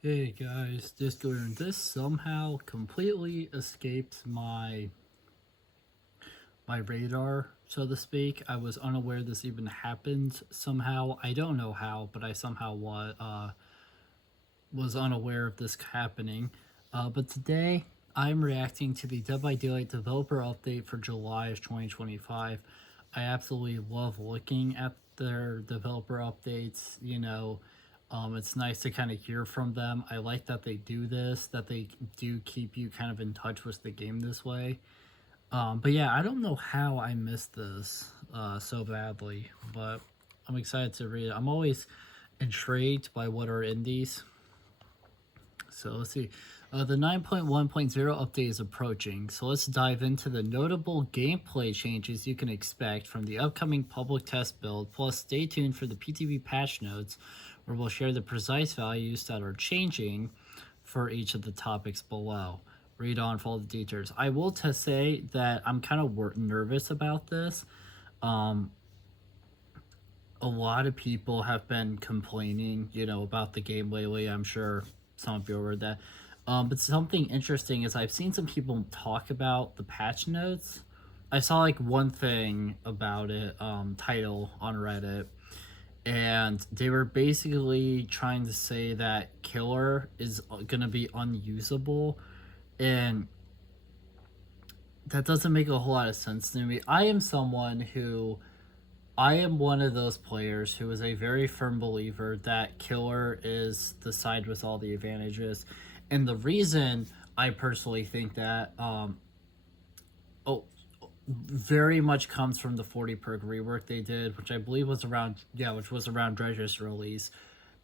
Hey guys, D1sco here, and this somehow completely escaped my radar, so to speak. I was unaware this even happened somehow. I don't know how, but I somehow was unaware of this happening. But today, I'm reacting to the Dead by Daylight developer update for July of 2025. I absolutely love looking at their developer updates. It's nice to kind of hear from them. I like that they do this, that they do keep you kind of in touch with the game this way. But yeah, I don't know how I missed this so badly, but I'm excited to read it. I'm always intrigued by what are indies. So let's see. The 9.1.0 update is approaching, so let's dive into the notable gameplay changes you can expect from the upcoming public test build, plus stay tuned for the PTB patch notes, where we'll share the precise values that are changing for each of the topics below. Read on for all the details. I will say that I'm kind of nervous about this. Um, a lot of people have been complaining, about the game lately. I'm sure some of you have heard that. But something interesting is I've seen some people talk about the patch notes. I saw like one thing about it, title on Reddit, and they were basically trying to say that Killer is gonna be unusable, and that doesn't make a whole lot of sense to me. I am one of those players who is a very firm believer that Killer is the side with all the advantages. And the reason I personally think that oh very much comes from the 40 perk rework they did, which I believe was around Dredge's release,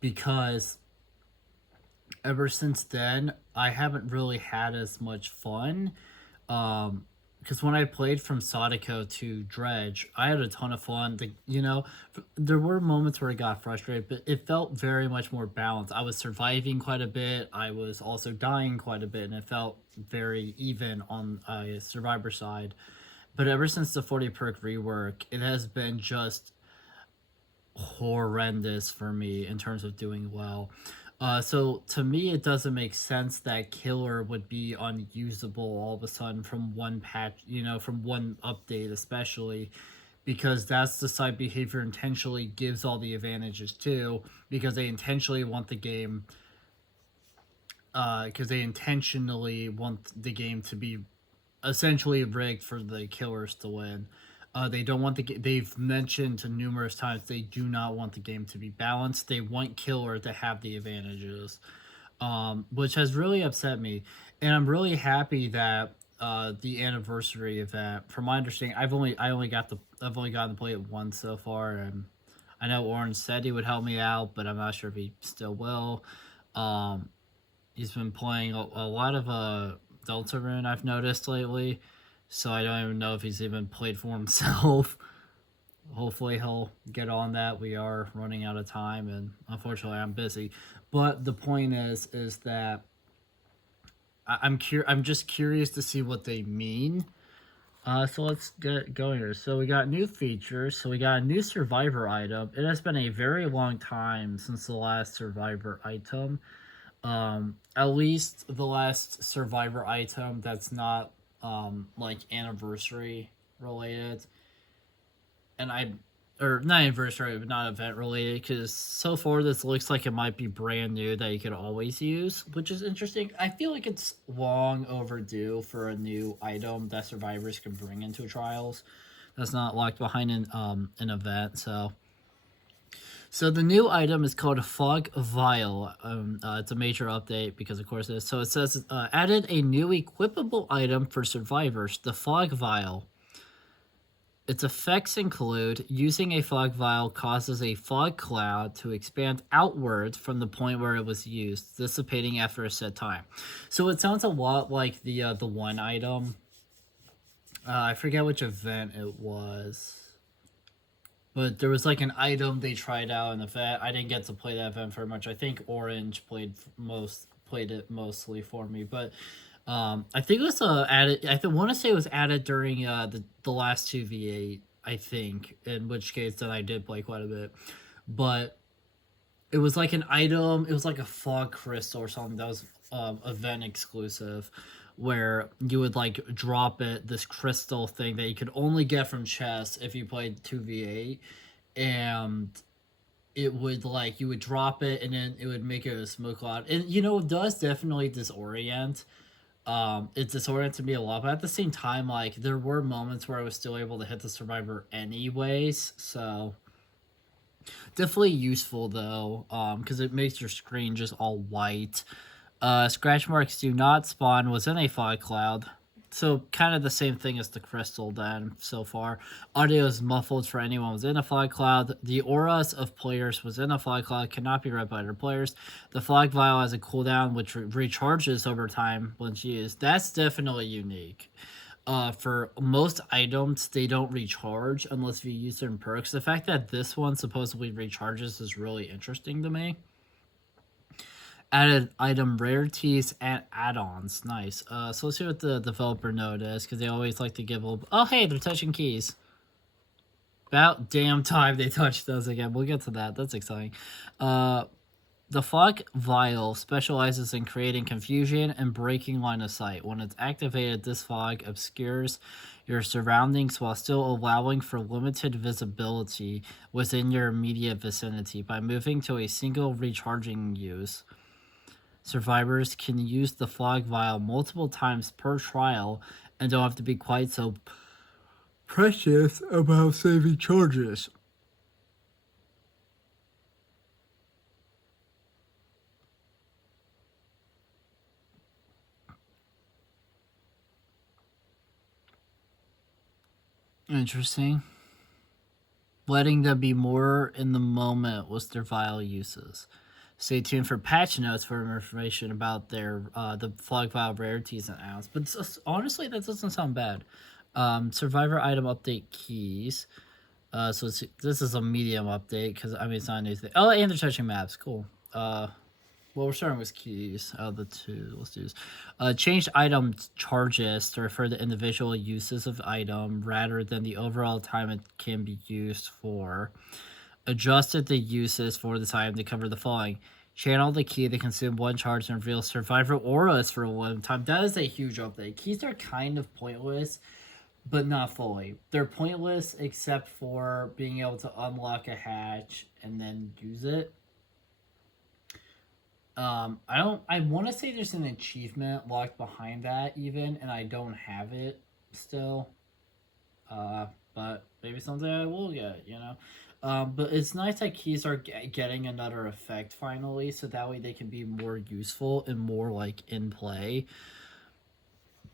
because ever since then I haven't really had as much fun. Because when I played from Sadako to Dredge, I had a ton of fun. There were moments where I got frustrated, but it felt very much more balanced. I was surviving quite a bit. I was also dying quite a bit, and it felt very even on a survivor side. But ever since the 40 perk rework, it has been just horrendous for me in terms of doing well. So to me, it doesn't make sense that Killer would be unusable all of a sudden from one patch, from one update, especially because that's the side behavior intentionally gives all the advantages to, because they intentionally want the game, to be essentially rigged for the killers to win. They don't want they've mentioned numerous times they do not want the game to be balanced. They want killer to have the advantages, which has really upset me. And I'm really happy that the anniversary event. From my understanding, I've only gotten to play it once so far, and I know Orange said he would help me out, but I'm not sure if he still will. Um, he's been playing a lot of Deltarune, I've noticed lately, so I don't even know if he's even played for himself. Hopefully he'll get on that. We are running out of time, and unfortunately I'm busy. But the point is that I'm just curious to see what they mean. So let's get going here. So we got new features. So we got a new survivor item. It has been a very long time since the last survivor item. At least the last survivor item that's not like anniversary related, and or not anniversary, but not event related, because so far this looks like it might be brand new that you could always use, which is interesting. I feel like it's long overdue for a new item that survivors can bring into trials that's not locked behind an event. So the new item is called Fog Vial. It's a major update because, of course, it is. So it says added a new equipable item for survivors, the Fog Vial. Its effects include using a fog vial causes a fog cloud to expand outwards from the point where it was used, dissipating after a set time. So it sounds a lot like the one item. I forget which event it was. But there was like an item they tried out in the event. I didn't get to play that event very much. I think Orange played it mostly for me. But I think it was added. I want to say it was added during the last 2v8. I think, in which case then I did play quite a bit. But it was like an item. It was like a fog crystal or something that was event exclusive, where you would like drop it this crystal thing that you could only get from chess if you played 2v8, and it would like you would drop it and then it would make it a smoke cloud, and it does definitely disorient. It disoriented me a lot, but at the same time, like there were moments where I was still able to hit the survivor anyways, so definitely useful though, because it makes your screen just all white. Scratch marks do not spawn within a fog cloud. So kind of the same thing as the crystal then so far. Audio is muffled for anyone within a fog cloud. The auras of players within a fog cloud cannot be read by other players. The fog vial has a cooldown which recharges over time once used. That's definitely unique. For most items, they don't recharge unless you use certain perks. The fact that this one supposedly recharges is really interesting to me. Added item rarities and add-ons. Nice. So let's see what the developer note is, because they always like to give a little... Oh, hey, they're touching keys. About damn time they touched those again. We'll get to that. That's exciting. The fog vial specializes in creating confusion and breaking line of sight. When it's activated, this fog obscures your surroundings while still allowing for limited visibility within your immediate vicinity. By moving to a single recharging use, survivors can use the fog vial multiple times per trial and don't have to be quite so precious about saving charges. Interesting. Letting them be more in the moment with their vial uses. Stay tuned for patch notes for information about their the fog vial rarities and add-ons. But honestly, that doesn't sound bad. Survivor item update keys. So this is a medium update because I mean it's not a new thing. Oh, and they're touching maps. Cool. Well, we're starting with keys. Out of the two, let's do this. Changed item charges to refer to individual uses of item rather than the overall time it can be used for. Adjusted the uses for this item to cover the following. Channel the key to consume one charge and reveal survivor auras for one time. That is a huge update. Keys are kind of pointless, but not fully. They're pointless except for being able to unlock a hatch and then use it. I want to say there's an achievement locked behind that even, and I don't have it still. But maybe someday I will get, But it's nice that keys are getting another effect finally, so that way they can be more useful and more like in play.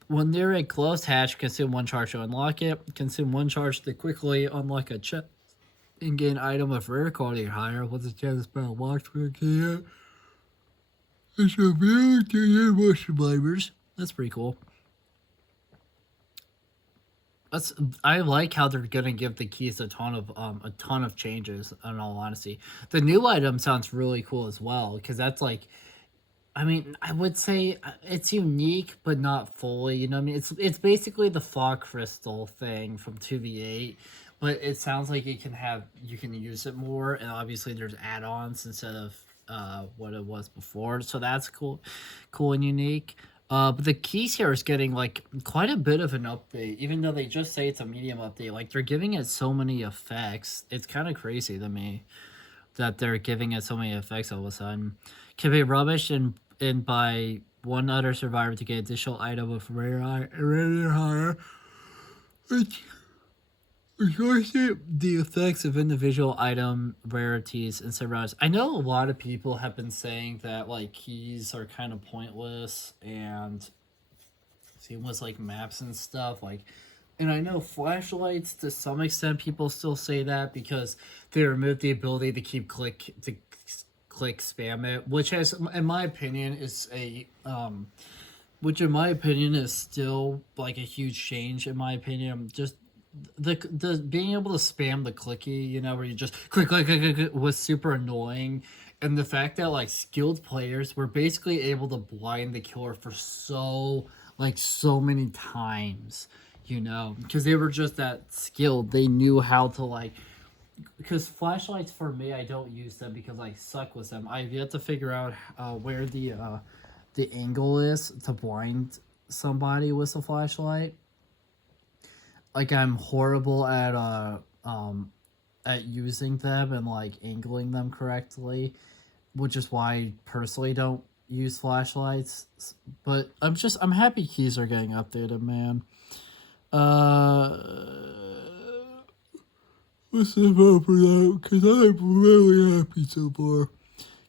When they're a closed hatch, consume one charge to unlock it. Consume one charge to quickly unlock a chest and gain item of rare quality higher. What's the chance to spell locked with key? It's revealed to your most survivors. That's pretty cool. I like how they're gonna give the keys a ton of changes. In all honesty, the new item sounds really cool as well because that's like, I mean, I would say it's unique but not fully. You know what I mean? It's basically the fog crystal thing from 2v8, but it sounds like you can use it more, and obviously there's add-ons instead of what it was before, so that's cool and unique. But the keys here is getting like quite a bit of an update, even though they just say it's a medium update. Like they're giving it so many effects. It's kind of crazy to me that they're giving it so many effects all of a sudden. Can be rubbished and by one other survivor to get additional item of rare higher, which the effects of individual item rarities and surrounds. I know a lot of people have been saying that like keys are kind of pointless and same with like maps and stuff. Like, and I know flashlights to some extent people still say that because they remove the ability to keep click spam it, which has, in my opinion, is still like a huge change. In my opinion, just the being able to spam the clicky, where you just click was super annoying, and the fact that like skilled players were basically able to blind the killer for so many times, because they were just that skilled. They knew how to like because flashlights for me, I don't use them because I suck with them. I've yet to figure out where the angle is to blind somebody with a flashlight. Like I'm horrible at using them and like angling them correctly, which is why I personally don't use flashlights. But I'm happy keys are getting updated, man. What's the vote for that? Because I'm really happy so far.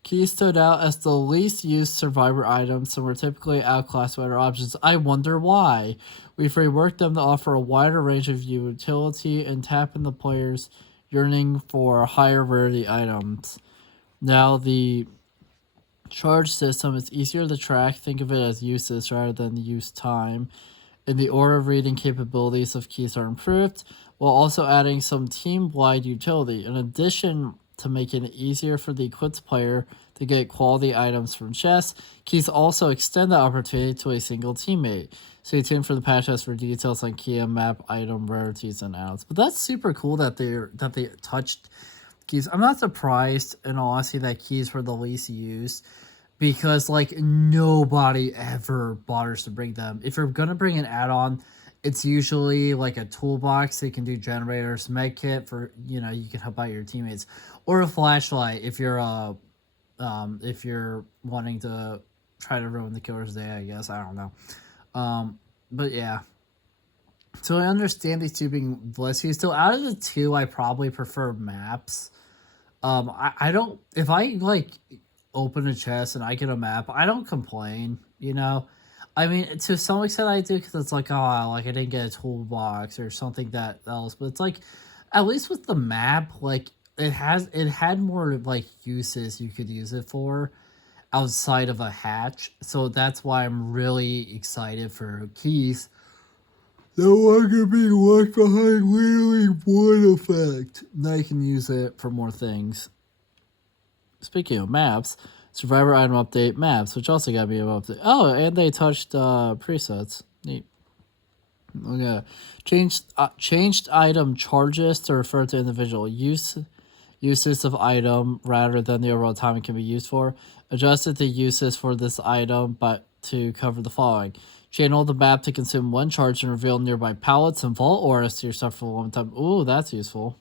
Keys stood out as the least used survivor items and were typically outclassed by other options. I wonder why. We've reworked them to offer a wider range of utility and tap in the players yearning for higher rarity items. Now the charge system is easier to track. Think of it as uses rather than use time. And the order reading capabilities of keys are improved, while also adding some team-wide utility. In addition to making it easier for the equipped player to get quality items from chests, keys also extend the opportunity to a single teammate. Stay tuned for the patch notes for details on key and map item rarities and outs. But that's super cool that they touched keys. I'm not surprised, in all honesty, that keys were the least used because like nobody ever bothers to bring them. If you're gonna bring an add-on, it's usually like a toolbox that can do generators, med kit for you can help out your teammates, or a flashlight if you're wanting to try to ruin the killer's day. I guess I don't know, but yeah. So I understand these two being less used. So out of the two, I probably prefer maps. I don't if I like open a chest and I get a map, I don't complain, I mean, to some extent I do because it's like, oh, like I didn't get a toolbox or something that else. But it's like, at least with the map, like it had more like uses you could use it for outside of a hatch. So that's why I'm really excited for keys. No longer being left behind literally one effect. Now you can use it for more things. Speaking of maps, Survivor item update maps, which also got me an update. Oh, and they touched presets. Neat. Okay. Changed item charges to refer to individual uses of item rather than the overall time it can be used for. Adjusted the uses for this item, but to cover the following. Channel the map to consume one charge and reveal nearby pallets and vault auras to yourself for one time. Ooh, that's useful.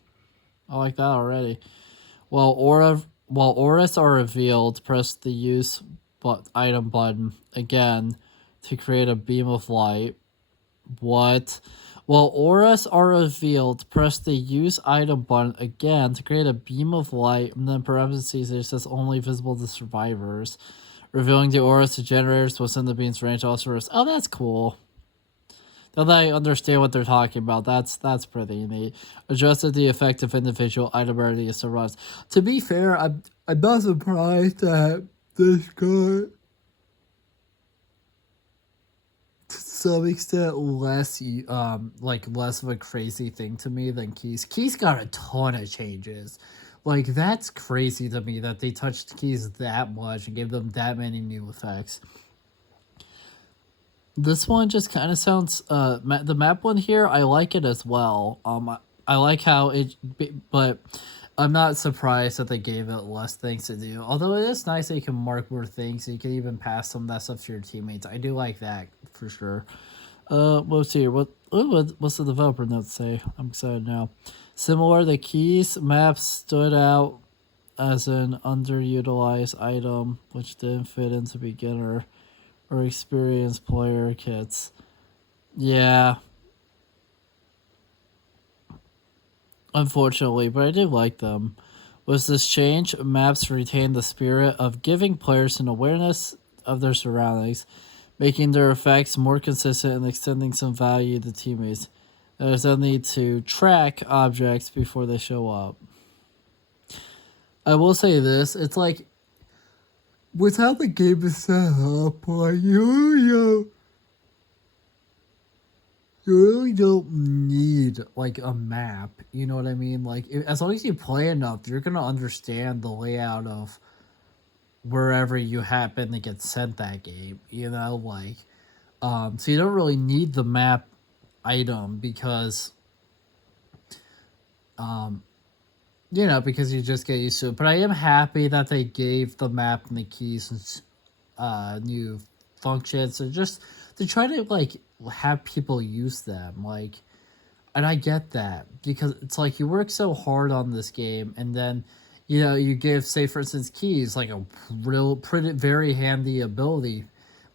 I like that already. While auras are revealed, press the use item button again to create a beam of light. What? While auras are revealed, press the use item button again to create a beam of light, and then parentheses it says only visible to survivors. Revealing the auras to generators within the beam's range also. Oh, that's cool. Now that I understand what they're talking about, that's pretty neat. Adjusted the effect of individual item rarity survives. To be fair, I'm not surprised that this got to some extent less of a crazy thing to me than keys. Keys got a ton of changes. Like that's crazy to me that they touched keys that much and gave them that many new effects. This one just kind of sounds the map one here. I like it as well. I like how but I'm not surprised that they gave it less things to do. Although it is nice that you can mark more things, so you can even pass some of that stuff to your teammates. I do like that for sure. Let's see here. What's the developer notes say? I'm excited now. Similar, the keys maps stood out as an underutilized item, which didn't fit into beginner or experienced player kits. Yeah. Unfortunately, but I do like them. With this change, maps retain the spirit of giving players an awareness of their surroundings, making their effects more consistent and extending some value to teammates. There's no need to track objects before they show up. I will say this, it's like, with how the game is set up, like, you really don't need, like, a map, you know what I mean? Like, as long as you play enough, you're gonna understand the layout of wherever you happen to get sent that game, like, so you don't really need the map item because you know, because you just get used to it. But I am happy that they gave the map and the keys new functions, so just to try to like have people use them, like, and I get that because it's like you work so hard on this game, and then you know you give, say for instance, keys like a real pretty very handy ability,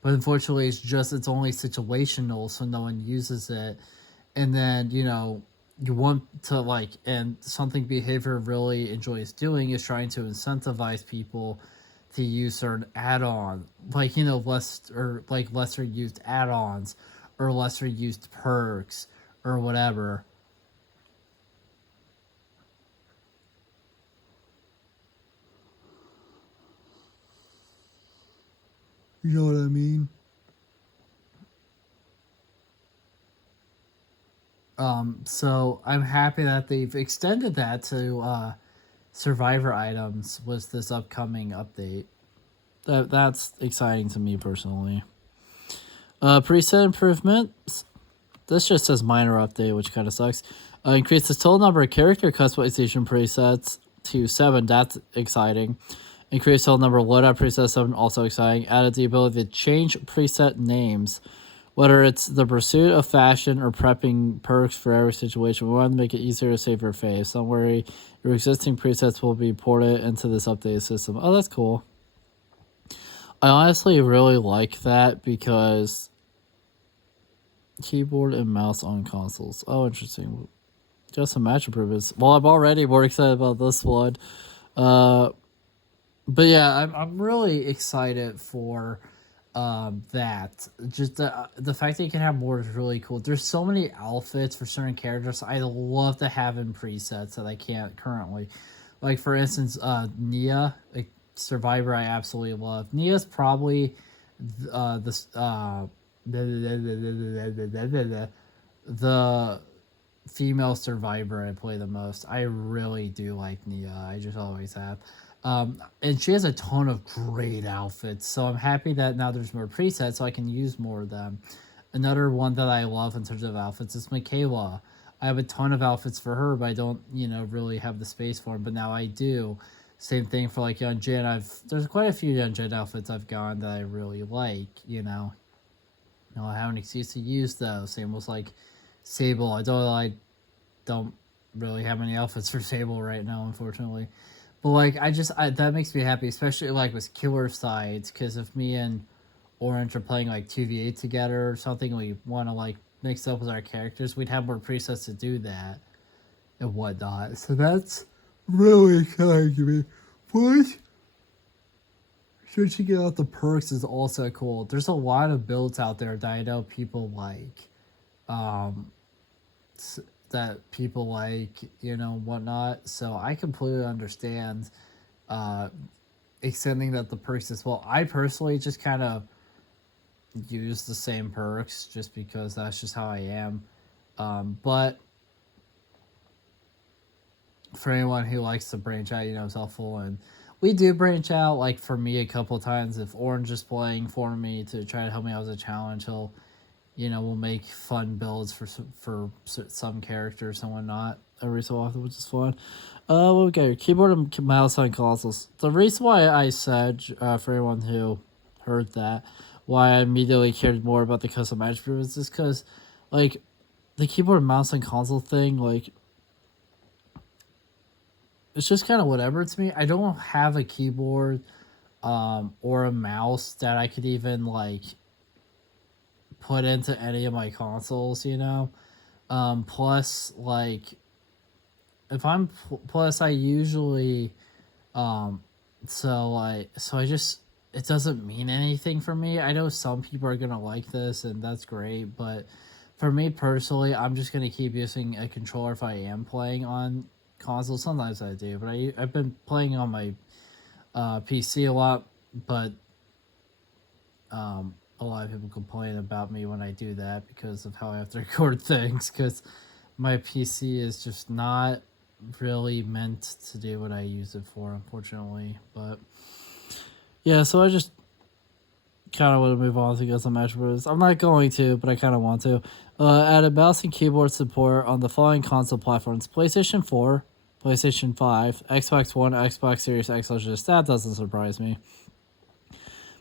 but unfortunately it's only situational, so no one uses it, and then you know you want to like, and something behavior really enjoys doing is trying to incentivize people to use certain add-on, like, you know, less or like lesser used add-ons or lesser used perks or whatever. You know what I mean? So I'm happy that they've extended that to survivor items with this upcoming update. That's exciting to me personally. Preset improvements. This just says minor update, which kind of sucks. Increase the total number of character customization presets to 7. That's exciting. Increase the total number of loadout presets 7. Also exciting. Added the ability to change preset names, whether it's the pursuit of fashion or prepping perks for every situation. We want to make it easier to save your faves. Don't worry, your existing presets will be ported into this updated system. Oh, that's cool. I honestly really like that because keyboard and mouse on consoles. Oh, interesting. Just some match improvements. Well, I'm already more excited about this one. But yeah, I'm really excited for that. Just the fact that you can have more is really cool. There's so many outfits for certain characters I love to have in presets that I can't currently. Like for instance, Nia, like Survivor, I absolutely love. Nia's probably this the female survivor I play the most. I really do like Nia. I just always have. And she has a ton of great outfits, so I'm happy that now there's more presets, so I can use more of them. Another one that I love in terms of outfits is Michaela. I have a ton of outfits for her, but I don't, you know, really have the space for them. But now I do. Same thing for like Young Jin. There's quite a few Young Jin outfits I've gotten that I really like. I have an excuse to use those. Same with like Sable. I don't really have any outfits for Sable right now, unfortunately. But like, that makes me happy, especially like with killer sides, because if me and Orange are playing like 2v8 together or something, we want to like mix up with our characters, we'd have more presets to do that and whatnot. So that's really exciting to me. Plus, switching out the perks is also cool. There's a lot of builds out there that I know people like. Um, that people like, you know, whatnot. So I completely understand uh, extending that the perks as well. I personally just kind of use the same perks just because that's just how I am. But for anyone who likes to branch out, you know, it's helpful. And we do branch out. Like for me, a couple times, if Orange is playing for me to try to help me out with a challenge, we'll make fun builds for some characters and whatnot every so often, which is fun. What we got here? Keyboard and mouse on consoles. The reason why I said, for anyone who heard that, why I immediately cared more about the custom attributes is because, like, the keyboard and mouse on console thing, like, it's just kind of whatever to me. I don't have a keyboard or a mouse that I could even, like, put into any of my consoles, you know? Plus, like, plus I usually, so I just, it doesn't mean anything for me. I know some people are gonna like this, and that's great, but for me personally, I'm just gonna keep using a controller if I am playing on console. Sometimes I do, but I've been playing on my PC a lot, but a lot of people complain about me when I do that because of how I have to record things, because my PC is just not really meant to do what I use it for, unfortunately. But yeah, so I just kind of want to move on to get some attributes. I'm not going to, but I kind of want to. Add a mouse and keyboard support on the following console platforms: PlayStation 4, PlayStation 5, Xbox One, Xbox Series X Legends. That doesn't surprise me.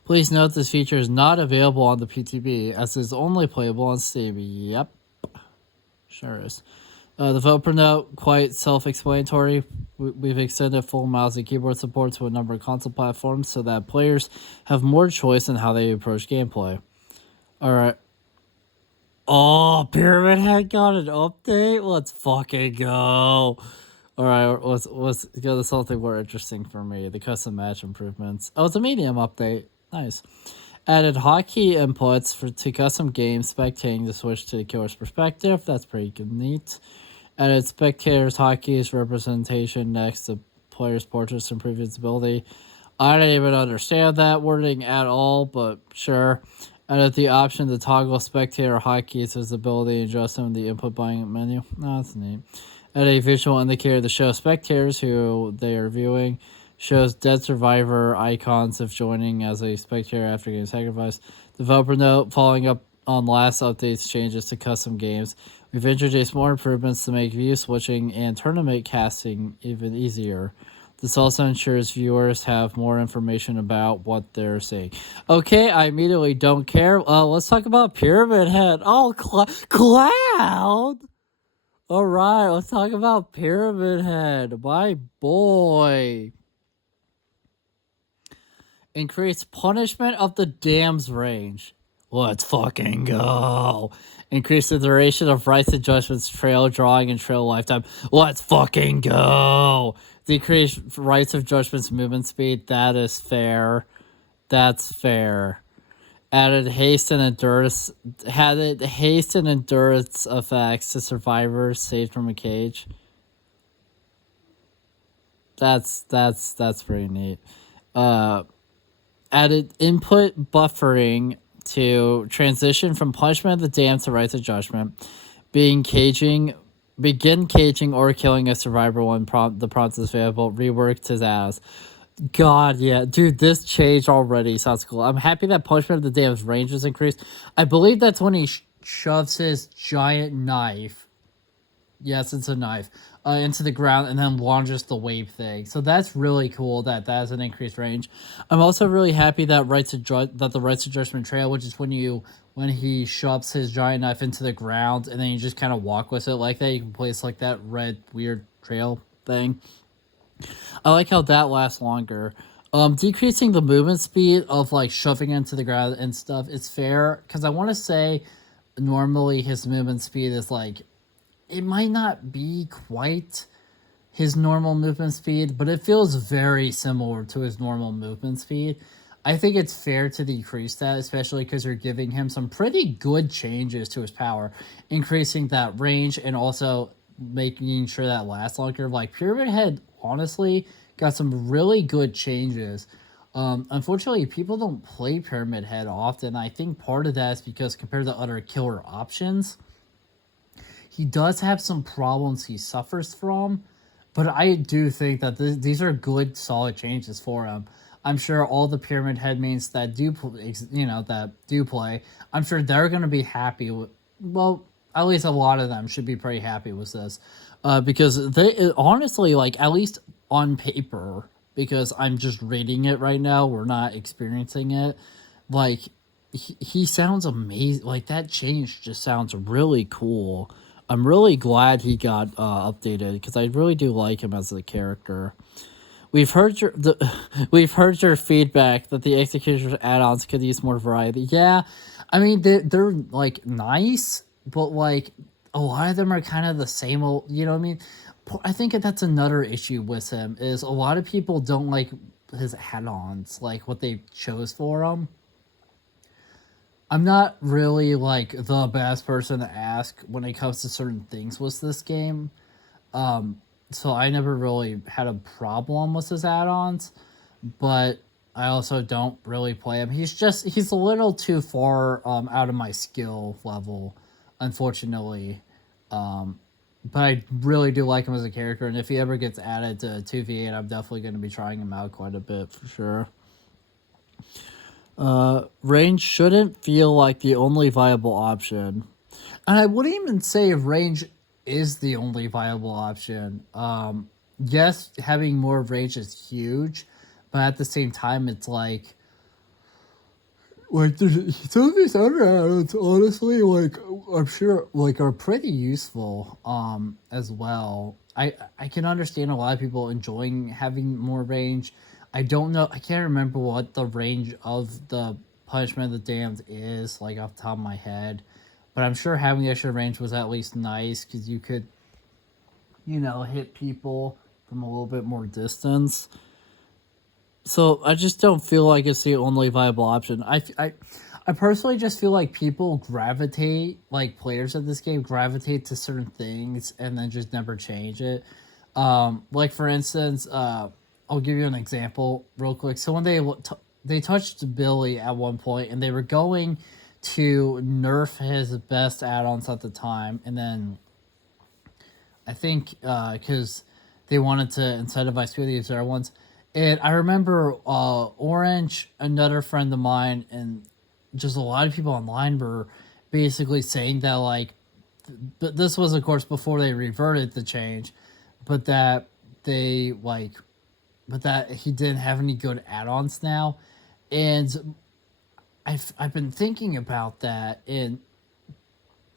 Please note this feature is not available on the PTB, as it is only playable on Steam. Yep. Sure is. The developer note, quite self-explanatory. We've extended full mouse and keyboard support to a number of console platforms so that players have more choice in how they approach gameplay. Alright. Oh, Pyramid Head got an update? Let's fucking go. Alright, let's get to something more interesting for me. The custom match improvements. Oh, it's a medium update. Nice. Added hotkey inputs to custom games, spectating to switch to the killer's perspective. That's pretty good, neat. Added spectators hotkeys representation next to player's portraits to improve visibility. I don't even understand that wording at all, but sure. Added the option to toggle spectator hotkeys visibility and adjust them in the input button menu. Oh, that's neat. Added a visual indicator to show spectators who they are viewing. Shows dead survivor icons of joining as a spectator after getting sacrificed. Developer note, following up on last update's changes to custom games, we've introduced more improvements to make view switching and tournament casting even easier. This also ensures viewers have more information about what they're seeing. Okay, I immediately don't care. Let's talk about Pyramid Head. Oh, Cloud! Alright, let's talk about Pyramid Head. My boy. Increase punishment of the dam's range. Let's fucking go. Increase the duration of rights and judgments, trail drawing, and trail lifetime. Let's fucking go. Decrease rights of judgments movement speed. That is fair. That's fair. Added haste and endurance. Added haste and endurance effects to survivors saved from a cage. That's pretty neat. Added input buffering to transition from punishment of the damned to rights of judgment. Begin caging or killing a survivor when the prompt is available. Reworked his ass. God, yeah. Dude, this change already sounds cool. I'm happy that punishment of the damned's range is increased. I believe that's when he shoves his giant knife. Yes, it's a knife. Into the ground and then launches the wave thing. So that's really cool that has an increased range. I'm also really happy that the rights of judgment trail, which is when he shoves his giant knife into the ground and then you just kind of walk with it like that. You can place like that red weird trail thing. I like how that lasts longer. Decreasing the movement speed of like shoving into the ground and stuff is fair because I want to say normally his movement speed is like, it might not be quite his normal movement speed, but it feels very similar to his normal movement speed. I think it's fair to decrease that, especially because you're giving him some pretty good changes to his power, increasing that range and also making sure that lasts longer. Like Pyramid Head, honestly, got some really good changes. Unfortunately, people don't play Pyramid Head often. I think part of that is because compared to other killer options, he does have some problems he suffers from, but I do think that these are good, solid changes for him. I'm sure all the Pyramid Head mains that do play, I'm sure they're going to be happy with, well, at least a lot of them should be pretty happy with this, because they honestly, like, at least on paper, because I'm just reading it right now, we're not experiencing it, like, he sounds amazing. Like, that change just sounds really cool. I'm really glad he got updated because I really do like him as a character. We've heard your feedback that the Executioner's add-ons could use more variety. Yeah, I mean they're like nice, but like a lot of them are kind of the same old. You know what I mean? I think that's another issue with him is a lot of people don't like his add-ons, like what they chose for him. I'm not really, like, the best person to ask when it comes to certain things with this game. So I never really had a problem with his add-ons, but I also don't really play him. He's a little too far out of my skill level, unfortunately. But I really do like him as a character, and if he ever gets added to 2v8, I'm definitely going to be trying him out quite a bit, for sure. Range shouldn't feel like the only viable option. And I wouldn't even say range is the only viable option. yes, having more range is huge, but at the same time, it's like there's some of these other add-ons, honestly, like I'm sure, like are pretty useful, as well. I can understand a lot of people enjoying having more range. I don't know. I can't remember what the range of the Punishment of the Damned is, like off the top of my head, but I'm sure having the extra range was at least nice because you could, hit people from a little bit more distance. So I just don't feel like it's the only viable option. I personally just feel like people gravitate, like players of this game gravitate to certain things and then just never change it. Like for instance, I'll give you an example real quick. So when they touched Billy at one point and they were going to nerf his best add-ons at the time, and then I think because they wanted to incentivize people to use their ones. And I remember Orange, another friend of mine, and just a lot of people online were basically saying that but this was of course before they reverted the change, but that they but that he didn't have any good add-ons now, and I've been thinking about that, and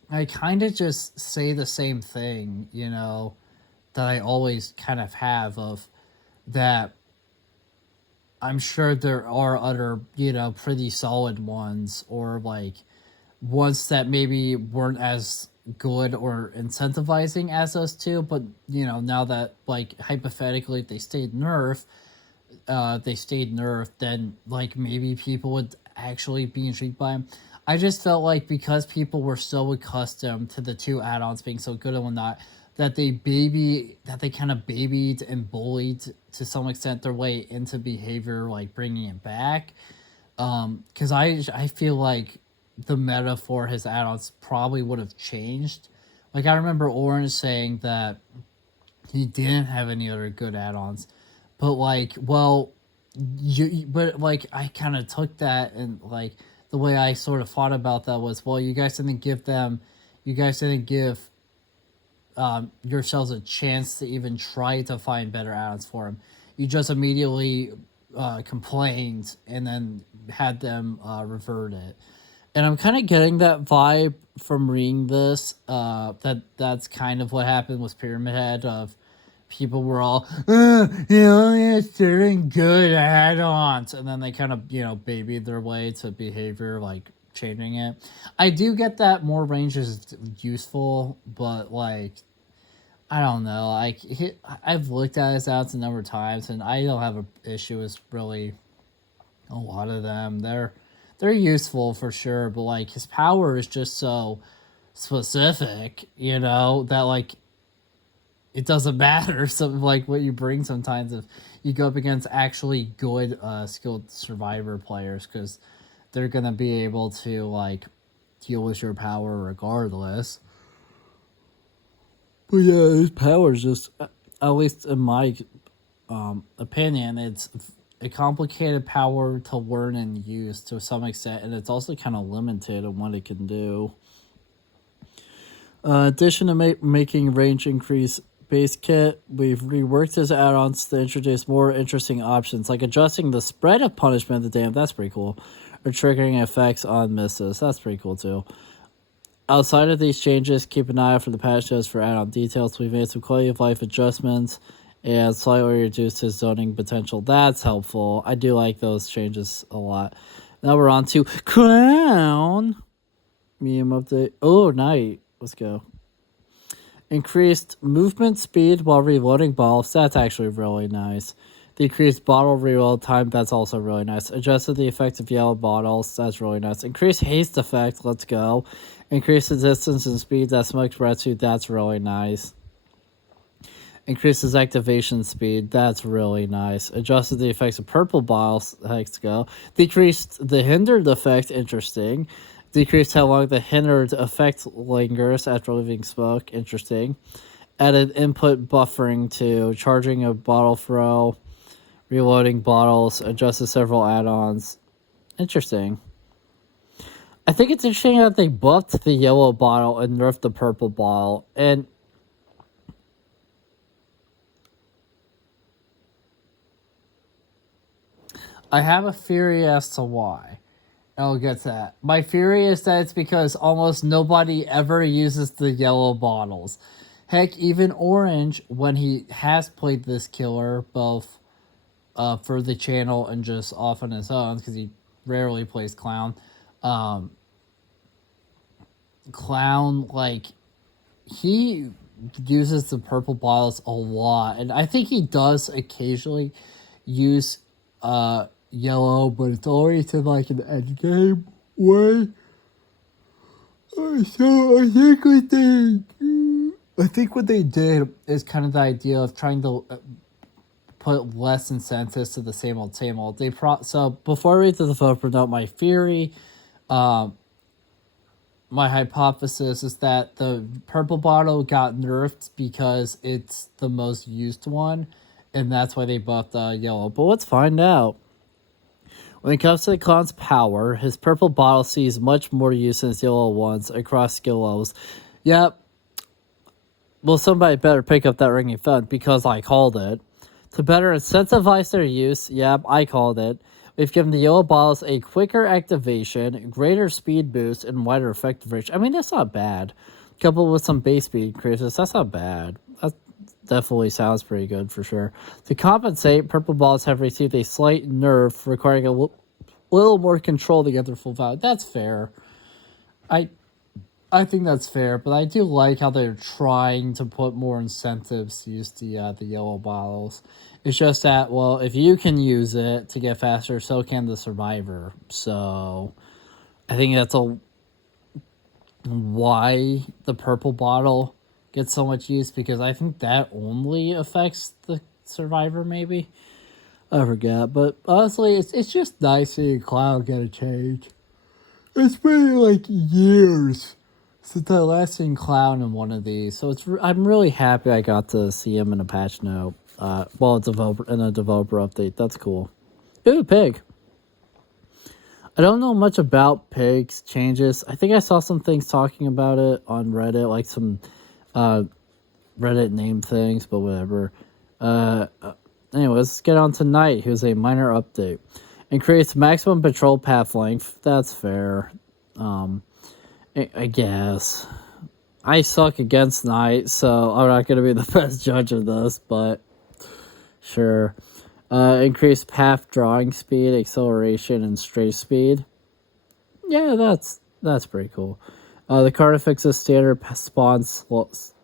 I kind of just say the same thing, that I always kind of have of that I'm sure there are other, pretty solid ones or like ones that maybe weren't as good or incentivizing as those two, but now that like hypothetically if they stayed nerfed, then like maybe people would actually be intrigued by them. I just felt like because people were so accustomed to the two add-ons being so good and whatnot, that they kind of babied and bullied to some extent their way into behavior, like bringing it back. Because I feel like the meta for his add-ons probably would have changed. Like I remember Orange saying that he didn't have any other good add-ons, but like, well, but like I kind of took that, and like the way I sort of thought about that was, well, you guys didn't give yourselves a chance to even try to find better add-ons for him. You just immediately complained and then had them revert it. And I'm kind of getting that vibe from reading this. That's kind of what happened with Pyramid Head. Of people were all, it's certain good add-ons, and then they kind of babied their way to behavior, like changing it. I do get that more range is useful, but like I don't know. I've looked at his outs a number of times, and I don't have an issue with really a lot of them. They're useful for sure, but like his power is just so specific, that like it doesn't matter. Something like what you bring sometimes if you go up against actually good skilled survivor players, because they're gonna be able to like deal with your power regardless. But yeah, his power is just, at least in my opinion, it's a complicated power to learn and use to some extent, and it's also kind of limited in what it can do. Addition to making range increase base kit, we've reworked his add-ons to introduce more interesting options, like adjusting the spread of punishment of the damned. That's pretty cool. Or triggering effects on misses. That's pretty cool too. Outside of these changes, keep an eye out for the patch notes for add-on details. We've made some quality of life adjustments and slightly reduced his zoning potential. That's helpful. I do like those changes a lot. Now we're on to Clown. Medium update. Oh, night. Let's go. Increased movement speed while reloading bottles. That's actually really nice. Decreased bottle reload time. That's also really nice. Adjusted the effect of yellow bottles. That's really nice. Increased haste effect. Let's go. Increase the distance and speed that smoke spreads to. That's really nice. Increases activation speed. That's really nice. Adjusted the effects of purple bottles. Let's go. Decreased the hindered effect. Interesting. Decreased how long the hindered effect lingers after leaving smoke. Interesting. Added input buffering to charging a bottle throw. Reloading bottles. Adjusted several add-ons. Interesting. I think it's interesting that they buffed the yellow bottle and nerfed the purple bottle. And I have a theory as to why. I'll get to that. My theory is that it's because almost nobody ever uses the yellow bottles. Heck, even Orange, when he has played this killer, both for the channel and just off on his own, because he rarely plays Clown. Um, Clown, like, he uses the purple bottles a lot, and I think he does occasionally use yellow, but it's always in like an end game way. So I think what they did is kind of the idea of trying to put less incentives to the same old, same old. So before I read the developer note, my theory, my hypothesis is that the purple bottle got nerfed because it's the most used one, and that's why they buffed the yellow. But let's find out. When it comes to the clown's power, his purple bottle sees much more use than his yellow ones across skill levels. Yep. Well, somebody better pick up that ringing phone because I called it. To better incentivize their use, yep, I called it. We've given the yellow bottles a quicker activation, greater speed boost, and wider effective range. I mean, that's not bad. Coupled with some base speed increases, that's not bad. That definitely sounds pretty good for sure. To compensate, purple balls have received a slight nerf, requiring a little more control to get their full value. That's fair. I think that's fair, but I do like how they're trying to put more incentives to use the yellow bottles. It's just that, well, if you can use it to get faster, so can the survivor. So I think that's why the purple bottle gets so much use, because I think that only affects the survivor, maybe. I forget, but honestly, it's just nice seeing Cloud get a change. It's been like years since I last seen Clown in one of these, so I'm really happy I got to see him in a patch note. A developer update. That's cool. Ooh, Pig. I don't know much about Pig's changes. I think I saw some things talking about it on Reddit, like some Reddit name things, but whatever. Anyway, let's get on tonight. Here's a minor update. Increase maximum patrol path length. That's fair. I guess. I suck against Night, so I'm not going to be the best judge of this, but sure. Increase path drawing speed, acceleration, and strafe speed. Yeah, that's pretty cool. The Carnifex's standard spawns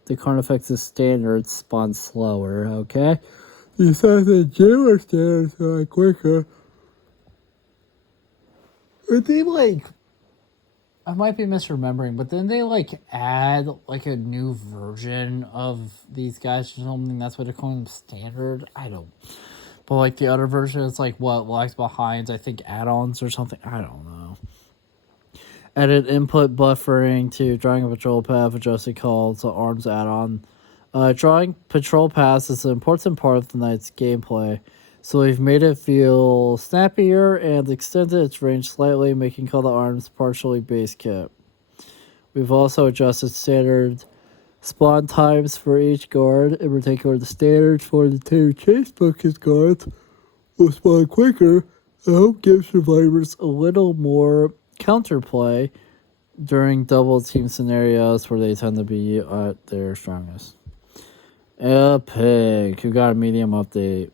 the Carnifex's standard spawns slower, okay? You said the Jailer standards are like quicker. But they I might be misremembering, but then they add like a new version of these guys or something. That's what they're calling them, standard. I don't. But like the other version is like what lags behind. I think add-ons or something. I don't know. Added input buffering to drawing a patrol path, adjusted calls to arms add-on. Drawing patrol paths is an important part of the night's gameplay. So we've made it feel snappier and extended its range slightly, making Call to Arms partially base kit. We've also adjusted standard spawn times for each guard, in particular the standards for the two chase-focused guards will spawn quicker and help give survivors a little more counterplay during double team scenarios where they tend to be at their strongest. Epic, who got a medium update.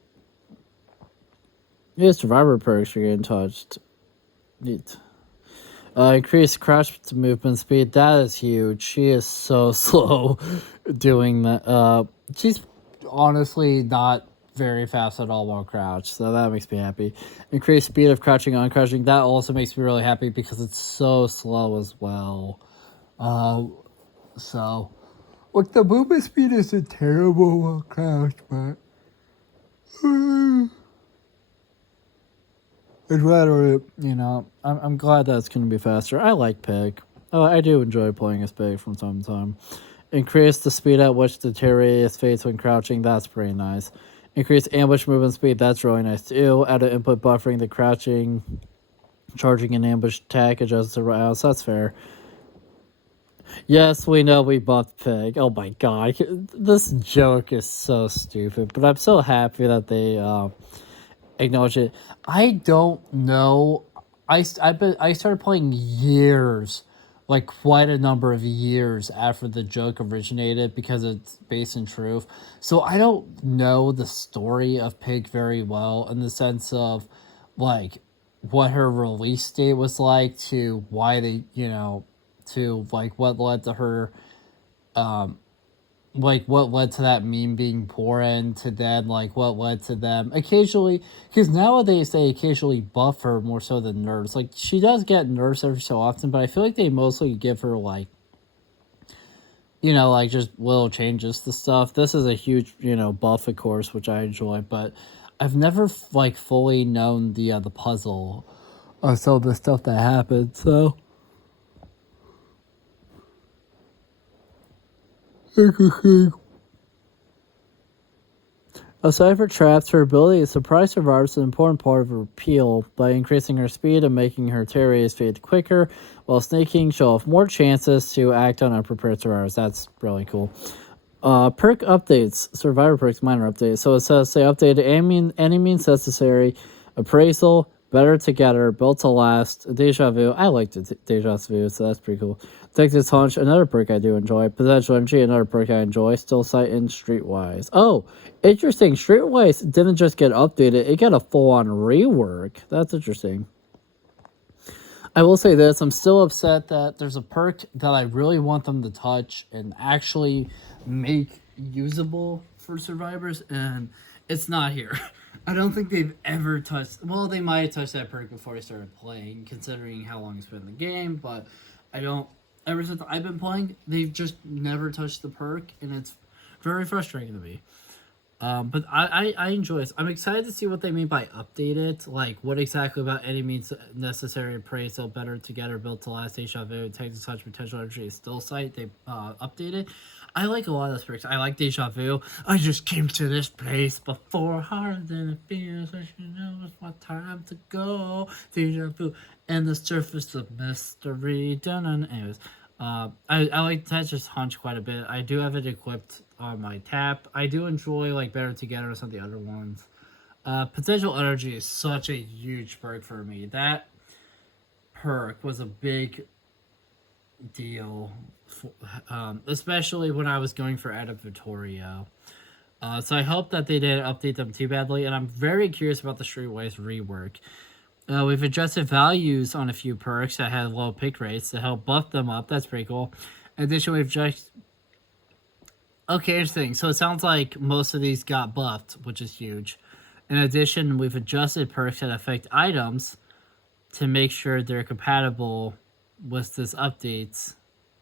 Yeah, survivor perks are getting touched. Neat. Increased crouch movement speed. That is huge. She is so slow doing that. She's honestly not very fast at all while crouched, so that makes me happy. Increased speed of crouching and uncrouching. That also makes me really happy because it's so slow as well. So, look, the movement speed isn't terrible while crouched, but I'd rather, I'm glad that it's going to be faster. I like Pig. I do enjoy playing as Pig from time to time. Increase the speed at which the terrorius fades when crouching. That's pretty nice. Increase ambush movement speed. That's really nice too. Added input buffering the crouching, charging and ambush attack adjusted rounds. That's fair. Yes, we know we buffed Pig. Oh my god. This joke is so stupid. But I'm so happy that they acknowledge it. I don't know. I started playing years, like quite a number of years after the joke originated because it's based in truth. So I don't know the story of Pig very well in the sense of like what her release date was like to why they, to like what led to her like what led to that meme being poor and to then like what led to them occasionally, because nowadays they occasionally buff her more so than nerfs. Like she does get nerfs every so often, but I feel like they mostly give her like, like just little changes to stuff. This is a huge, buff of course, which I enjoy, but I've never like fully known the puzzle of some of the stuff that happened. So aside for traps, her ability to surprise survivors is an important part of her appeal. By increasing her speed and making her terrorists fade quicker, while sneaking, she'll have more chances to act on unprepared survivors. That's really cool. Perk updates, survivor perks, minor updates. So it says they updated any means necessary, appraisal, better together, built to last, deja vu. I like the deja vu, so that's pretty cool. Detective Hunch, another perk I do enjoy. Potential energy, another perk I enjoy. Still sight in Streetwise. Oh, interesting. Streetwise didn't just get updated; it got a full-on rework. That's interesting. I will say this, I'm still upset that there's a perk that I really want them to touch and actually make usable for survivors, and it's not here. I don't think they've ever touched, well, they might have touched that perk before I started playing, considering how long it's been in the game, but I don't, ever since I've been playing, they've just never touched the perk, and it's very frustrating to me. But I enjoy this. I'm excited to see what they mean by updated. Like, what exactly about any means necessary appraisal, better together, built to last, deja vu, take such potential energy is still sight. They updated. I like a lot of those perks. I like deja vu. I just came to this place before, harder than it feels. I should know it's my time to go. Deja vu. And the surface of mystery. Dun-dun. Anyways. I like Tetris Hunch quite a bit. I do have it equipped on my tap. I do enjoy like Better Together and some of the other ones. Potential Energy is such a huge perk for me. That perk was a big deal, for, especially when I was going for Edit Vittorio. So I hope that they didn't update them too badly, and I'm very curious about the Streetwise rework. We've adjusted values on a few perks that had low pick rates to help buff them up. That's pretty cool. In addition, we've just... Okay, interesting. So it sounds like most of these got buffed, which is huge. In addition, we've adjusted perks that affect items to make sure they're compatible with this update's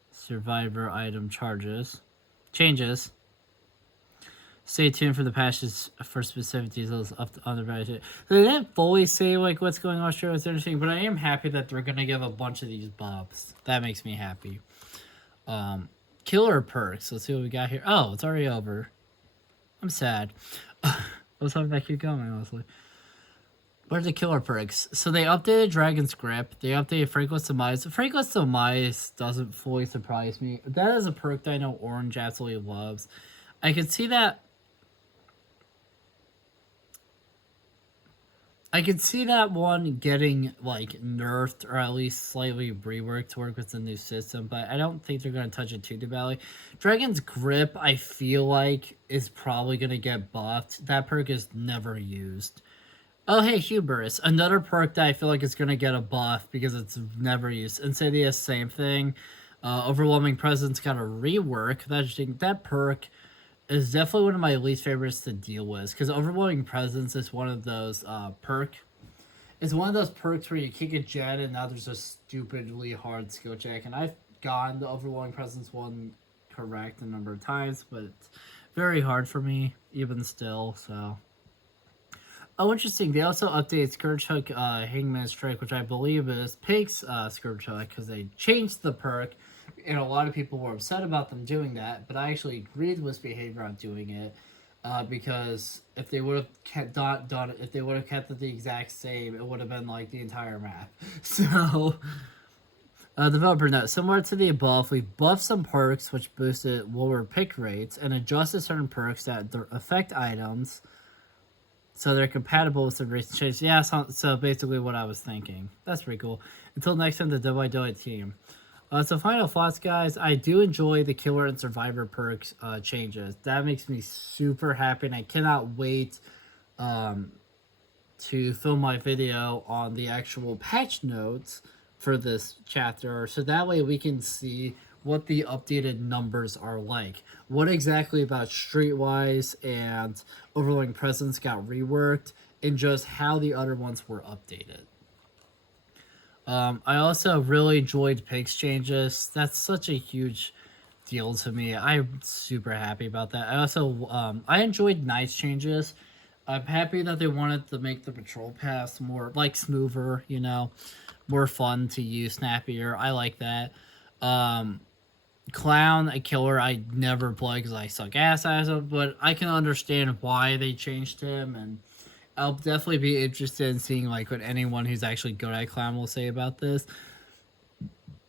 survivor item changes. Stay tuned for the patches for specific details on the variety. So they didn't fully say like what's going on. Sure, it's interesting, but I am happy that they're gonna give a bunch of these buffs. That makes me happy. Killer perks. Let's see what we got here. Oh, it's already over. I'm sad. I was hoping that keep going, honestly. What are the killer perks? So they updated Dragon's Grip. They updated Frankless Demise. Frankless Demise doesn't fully surprise me. That is a perk that I know Orange absolutely loves. I could see that. I could see that one getting like nerfed or at least slightly reworked to work with the new system, but I don't think they're going to touch it too badly. Dragon's Grip, I feel like, is probably going to get buffed. That perk is never used. Oh, hey, Hubris. Another perk that I feel like is going to get a buff because it's never used. Insidious, same thing. Overwhelming Presence got a rework. That perk is definitely one of my least favorites to deal with because Overwhelming Presence is one of those it's one of those perks where you kick a jet and now there's a stupidly hard skill check, and I've gotten the Overwhelming Presence one correct a number of times, but it's very hard for me even still. So interesting. They also updated Scourge Hook Hangman's Trick, which I believe is Pig's Scourge Hook, because they changed the perk. And a lot of people were upset about them doing that, but I actually agreed with behavior on doing it because if they would have done it, if they would have kept it the exact same, it would have been like the entire map. So, developer note: similar to the above, we buffed some perks which boosted lower pick rates and adjusted certain perks that affect items So they're compatible with some recent changes. Yeah, so basically what I was thinking. That's pretty cool. Until next time, the Double team. So final thoughts, guys. I do enjoy the Killer and Survivor perks changes. That makes me super happy, and I cannot wait to film my video on the actual patch notes for this chapter, so that way we can see what the updated numbers are like. What exactly about Streetwise and Overlooking Presence got reworked, and just how the other ones were updated. I also really enjoyed Pig's changes. That's such a huge deal to me. I'm super happy about that. I also I enjoyed Knight's changes. I'm happy that they wanted to make the patrol pass more like smoother, you know, more fun to use, snappier. I like that. Clown, a killer I never play because I suck ass at him, but I can understand why they changed him, and I'll definitely be interested in seeing like what anyone who's actually good at Clown will say about this.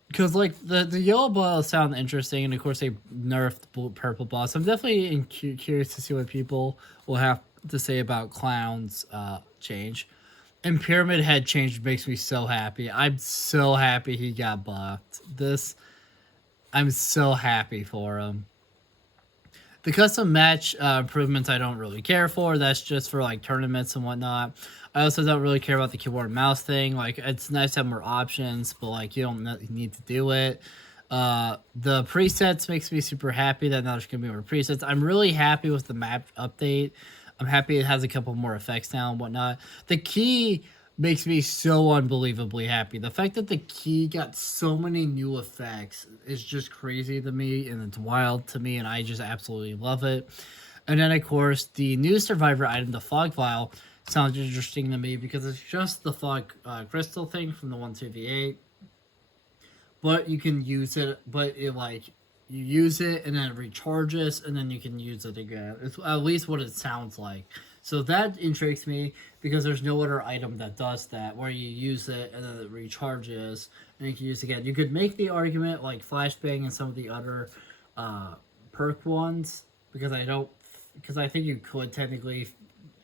Because like the yellow ball sound interesting, and of course they nerfed purple ball, so I'm definitely curious to see what people will have to say about Clown's change. And Pyramid Head change makes me so happy. I'm so happy he got buffed. I'm so happy for him. The custom match improvements I don't really care for. That's just for like tournaments and whatnot. I also don't really care about the keyboard and mouse thing. Like, it's nice to have more options, but like you don't need to do it. The presets makes me super happy that now there's gonna be more presets. I'm really happy with the map update. I'm happy it has a couple more effects now and whatnot. The key makes me so unbelievably happy. The fact that the key got so many new effects is just crazy to me, and it's wild to me, and I just absolutely love it. And then, of course, the new Survivor item, the Fog Vial, sounds interesting to me because it's just the Fog Crystal thing from the 128. But you can use it, but it like, you use it and then it recharges and then you can use it again. It's at least what it sounds like. So that intrigues me because there's no other item that does that, where you use it and then it recharges and you can use it again. You could make the argument like Flashbang and some of the other perk ones, because I think you could technically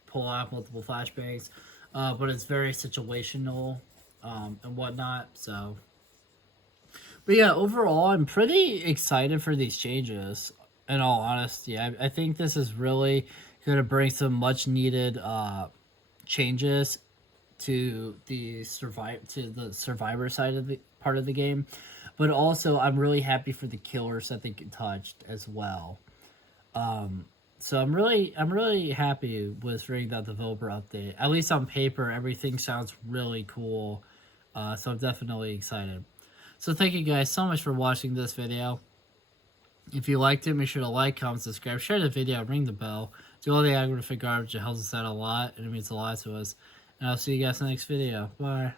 pull out multiple Flashbangs, but it's very situational and whatnot. So, but yeah, overall, I'm pretty excited for these changes. In all honesty, I think this is really going to bring some much needed changes to the survivor side of the part of the game, but also I'm really happy for the killers that they touched as well. So I'm really happy with reading that developer update. At least on paper, everything sounds really cool. So I'm definitely excited. So thank you guys so much for watching this video. If you liked it, make sure to like, comment, subscribe, share the video, ring the bell, do all the aggregate garbage. It helps us out a lot, and it means a lot to us. And I'll see you guys in the next video. Bye.